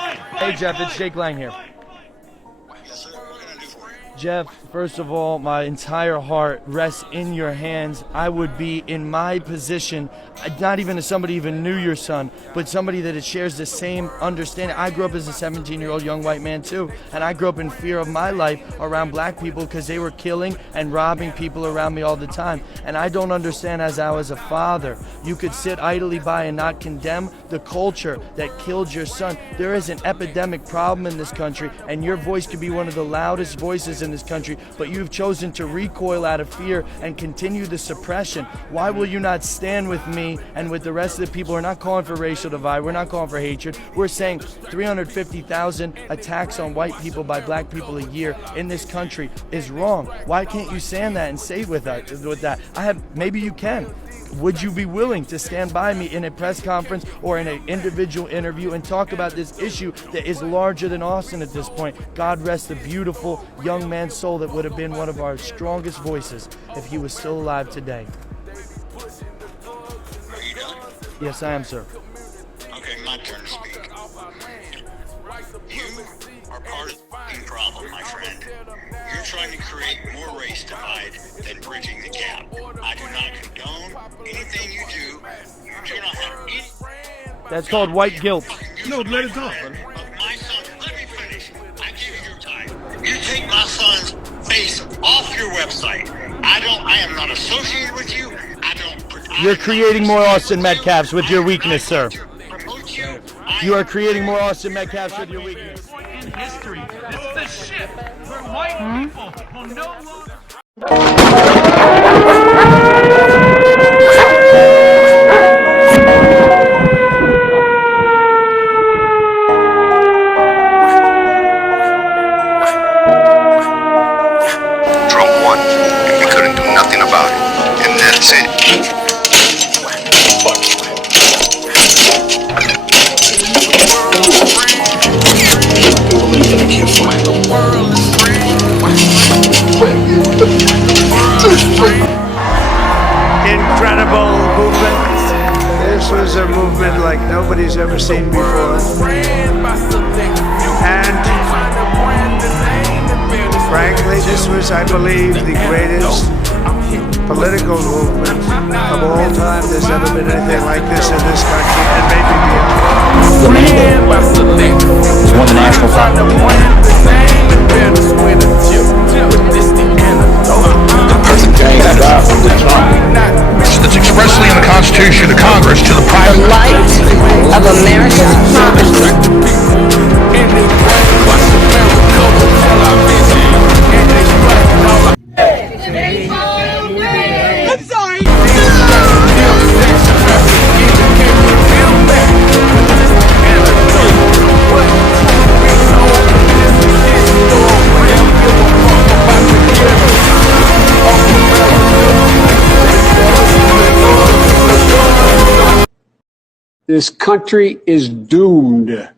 Hey Jeff, it's Jake Lang here. Jeff, first of all, my entire heart rests in your hands. I would be in my position, not even as somebody even knew your son, but somebody that shares the same understanding. I grew up as a 17-year-old young white man too, and I grew up in fear of my life around black people because they were killing and robbing people around me all the time. And I don't understand, as I was a father, you could sit idly by and not condemn the culture that killed your son. There is an epidemic problem in this country, and your voice could be one of the loudest voices in this country, but you've chosen to recoil out of fear and continue the suppression. Why will you not stand with me and with the rest of the people? We're not calling for racial divide. We're not calling for hatred. We're saying 350,000 attacks on white people by black people a year in this country is wrong. Why can't you stand that and say with that? Maybe you can. Would you be willing to stand by me in a press conference or in an individual interview and talk about this issue that is larger than Austin at this point? God rest the beautiful young man's soul that would have been one of our strongest voices if he was still alive today. Are you done? Yes, I am, sir. Okay, my turn to speak. You are part of the problem, my friend. You're trying to create more race divide than bridging the gap. I do not condone anything you do. You do not have any... That's called white guilt. No, let it go, buddy. My son, let me finish. I give you your time. You take my son's face off your website. I am not associated with you. You're creating more Austin Metcalfs with your weakness, sir. You are creating more Austin Metcalfs with your weakness. In history, this is a shift where white people will no longer... Trump won, and we couldn't do nothing about it. And that's it. Incredible movement. This was a movement like nobody's ever seen before. And frankly, this was, I believe, the greatest political movement of all time. There's never been anything like this in this country, and maybe beyond. The mandate is one of the national That's expressly in the Constitution of Congress to the private. The light of America's promise. I'm sorry. This country is doomed.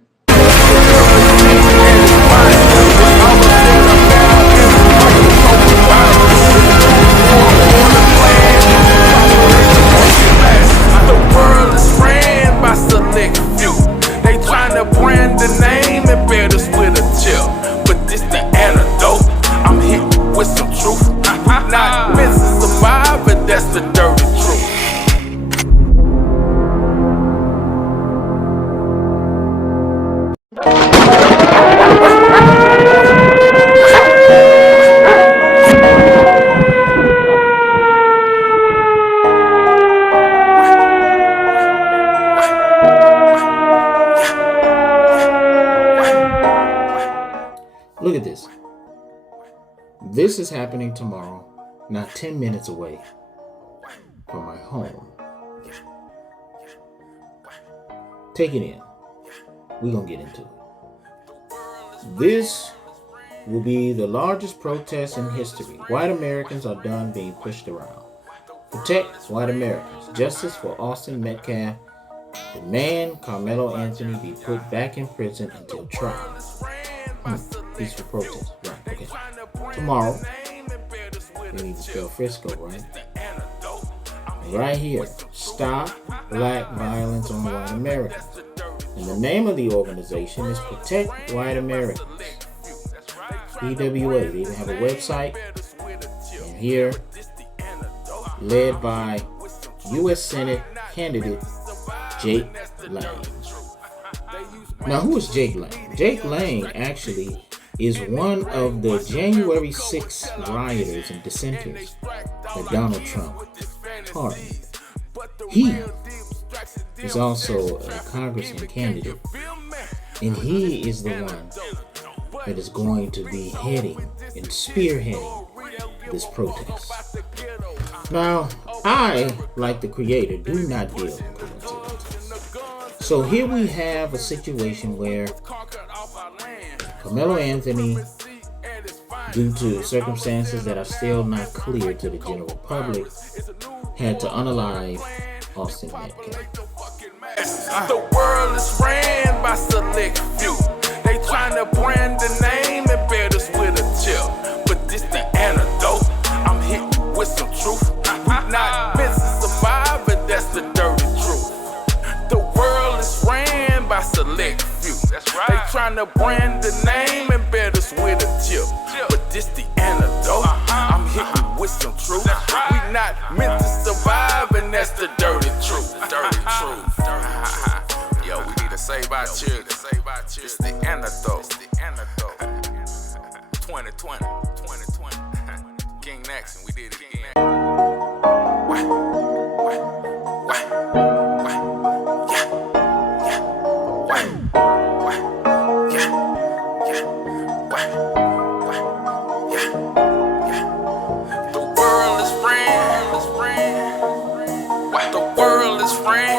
Look at this. This is happening tomorrow, not 10 minutes away from my home. Take it in. We're going to get into it. This will be the largest protest in history. White Americans are done being pushed around. Protect white Americans. Justice for Austin Metcalf. Demand Carmelo Anthony be put back in prison until trial. Peaceful protest. Right, okay. Tomorrow, we need to spell Frisco, right? And right here, stop black violence on white Americans. And the name of the organization is Protect White Americans. PWA. They even have a website. And here, led by U.S. Senate candidate Jake Lang. Now, who is Jake Lang? Jake Lang actually is one of the January 6th rioters and dissenters that Donald Trump pardoned. He is also a congressman candidate, and he is the one that is going to be heading and spearheading this protest. Now, I, like the creator, do not deal in coincidences. So here we have a situation where Carmelo Anthony, due to circumstances that are still not clear to the general public, had to unalive Austin Metcalf. The world is ran by select few. They trying to brand the name and bet us with a chip. But this the antidote. I'm hitting with some truth. We not meant to survive, but that's the dirty truth. The world is ran by select few. That's right. They trying to brand the name and bet us with a chip. But this the antidote. I'm hitting with some truth. We not meant to survive, and that's the dirty truth. Dirty truth. Yo, we need to save our children. It's the antidote. 2020. King Naxon, we did it again. The world is friend. The world is friend.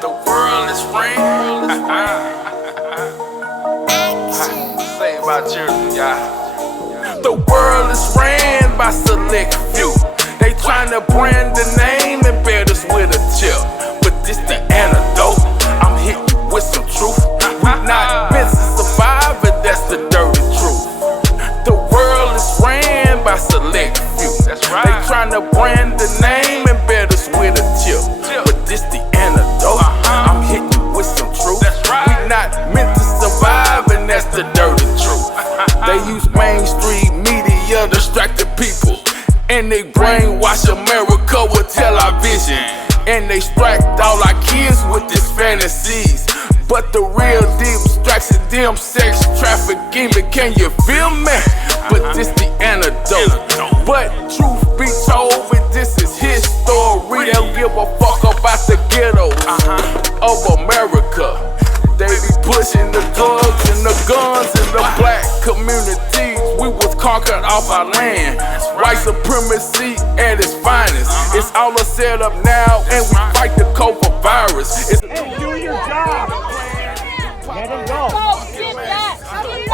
The world is friend. Say about children, y'all. The world is ran by select few. They tryna brand the name and bet us with a chip. But this the antidote. I'm hitting with some truth. We not meant to survive, but that's the dirty truth. The world is ran by select few. That's right. They tryna brand the name and bet us with a chip. But this the antidote. I'm hitting with some truth. That's right. We not meant to survive, and that's the dirty truth. They use mainstream media to distract the people, and they brainwash America with television, and they distract all our kids with these fantasies. But the real deep distraction, them sex trafficking. But can you feel me? But this the antidote. But truth be told, but this is his story. They don't give a fuck about the ghettos of America. They be pushing the drugs and the guns in the black communities. We was conquered off our land. White supremacy at its finest. It's all a setup now, and we fight the COVID virus. Hey, do your job. Let him go. Get that. Get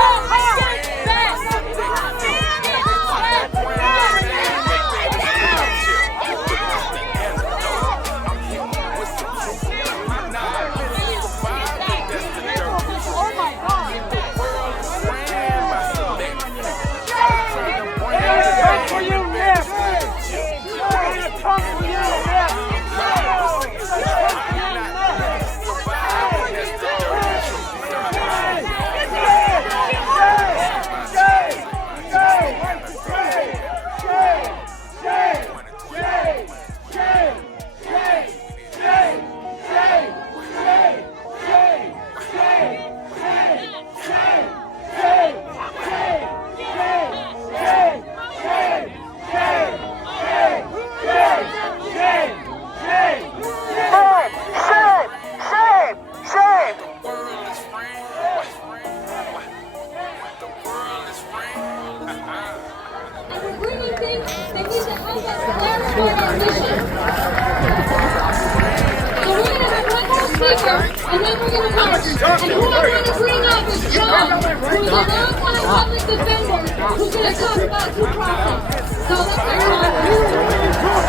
And then we're going to march. And who I'm going to bring up is John, who's a longtime public defender who's going to talk about due process. So let's get John.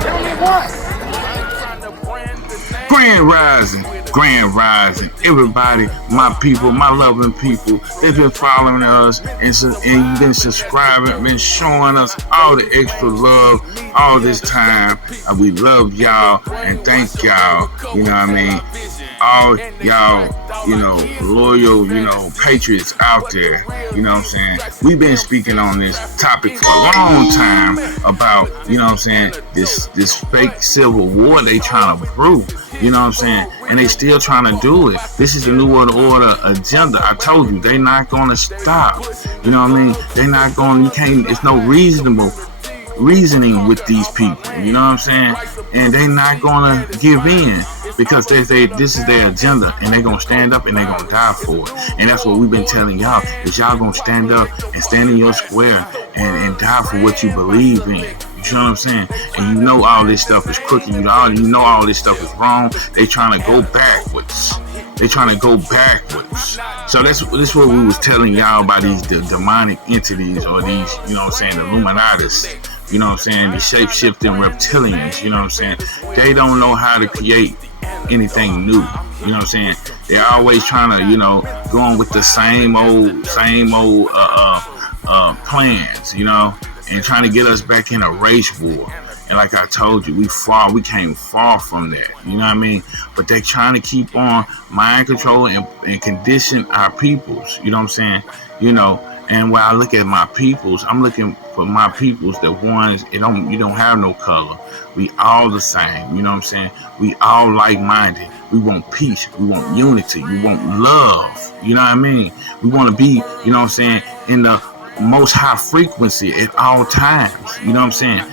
Tell me what. Grand Rising, everybody, my people, my loving people. They've been following us and been subscribing, been showing us all the extra love all this time. We love y'all and thank y'all. You know what I mean? All y'all, loyal, patriots out there. You know what I'm saying? We've been speaking on this topic for a long time about, this fake civil war they trying to brew. You know what I'm saying? And they still trying to do it. This is the New World Order agenda. I told you, they not going to stop. You know what I mean? They not going, it's no reasoning with these people. You know what I'm saying? And they not going to give in because this is their agenda and they going to stand up and they going to die for it. And that's what we've been telling y'all, is y'all going to stand up and stand in your square and die for what you believe in. You know what I'm saying? And all this stuff is crooked. All this stuff is wrong. They trying to go backwards. So that's what we was telling y'all about these demonic entities or these, the Illuminatis. You know what I'm saying? The shape-shifting reptilians. You know what I'm saying? They don't know how to create anything new. You know what I'm saying? They're always trying to, going with the same old plans, and trying to get us back in a race war. And like I told you, we came far from that. You know what I mean? But they trying to keep on mind control and condition our peoples. You know what I'm saying? And when I look at my peoples, I'm looking for my peoples, the ones, you don't have no color. We all the same. You know what I'm saying? We all like-minded. We want peace. We want unity. We want love. You know what I mean? We want to be, you know what I'm saying, in the most high frequency at all times. You know what I'm saying?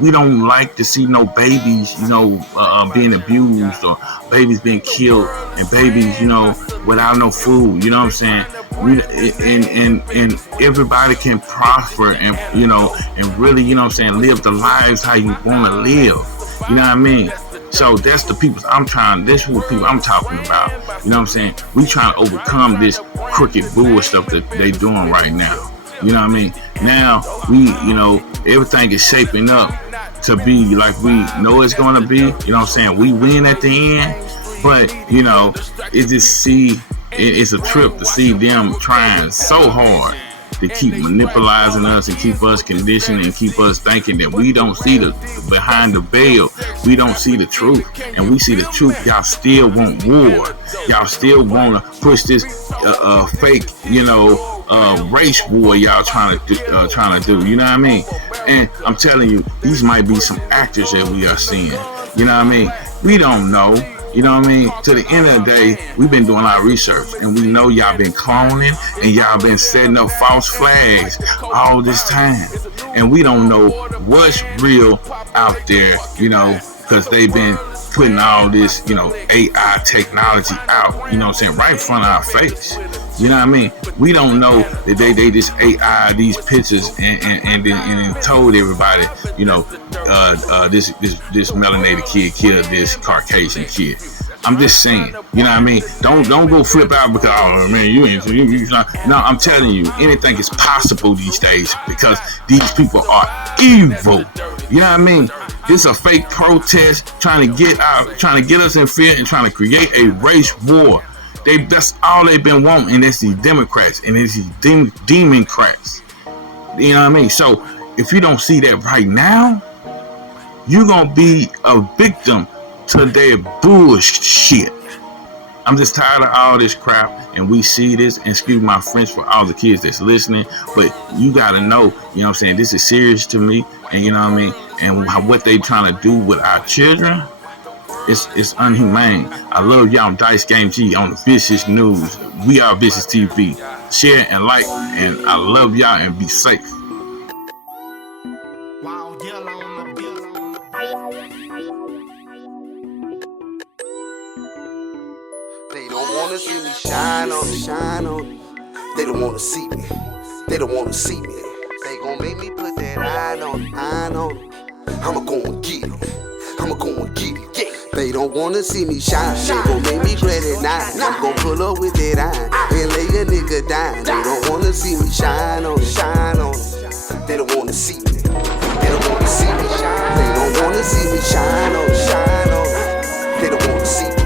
We don't like to see no babies, being abused or babies being killed and babies, without no food. You know what I'm saying? And everybody can prosper and, and really, live the lives how you want to live. You know what I mean? So that's the people this is what people I'm talking about. You know what I'm saying? We trying to overcome this crooked bull stuff that they doing right now. You know what I mean? Now everything is shaping up to be like we know it's going to be. You know what I'm saying? We win at the end, but it's a trip to see them trying so hard to keep manipulating us and keep us conditioned and keep us thinking that we don't see the behind the veil. We don't see the truth, and we see the truth. Y'all still want war. Y'all still want to push this fake, race war y'all trying to do. You know what I mean? And I'm telling you, these might be some actors that we are seeing. You know what I mean? We don't know. You know what I mean? To the end of the day, we've been doing our research, and we know y'all been cloning and y'all been setting up false flags all this time, and we don't know what's real out there, because they've been putting all this, AI technology out, you know what I'm saying, right in front of our face. You know what I mean? We don't know that they just AI these pictures and then told everybody, this melanated kid killed this Caucasian kid. I'm just saying, you know what I mean? Don't go flip out because, oh man, you not. No, I'm telling you, anything is possible these days because these people are evil. You know what I mean? This is a fake protest trying to get us in fear and trying to create a race war. That's all they've been wanting, and it's these Democrats and it's these Democrats. You know what I mean? So if you don't see that right now, you're gonna be a victim to their bullshit. I'm just tired of all this crap, and we see this, and excuse my French for all the kids that's listening, but you gotta know, you know what I'm saying, this is serious to me, and you know what I mean, and what they trying to do with our children, it's unhumane. I love y'all. I'm Dice Game G on the Vicious News. We are Vicious TV. Share and like, and I love y'all, and be safe. They don't wanna see me shine on it. They don't wanna see me. They don't wanna see me. They gon' make me put that iron on it. I'ma go and get it. Yeah. They don't wanna see me shine. They gon' make me grab that nine. I'm gon' pull up with that iron and lay a nigga down. They don't wanna see me shine on it. They don't wanna see me. They don't wanna see me shine. They don't wanna see me shine on it. They don't wanna see me.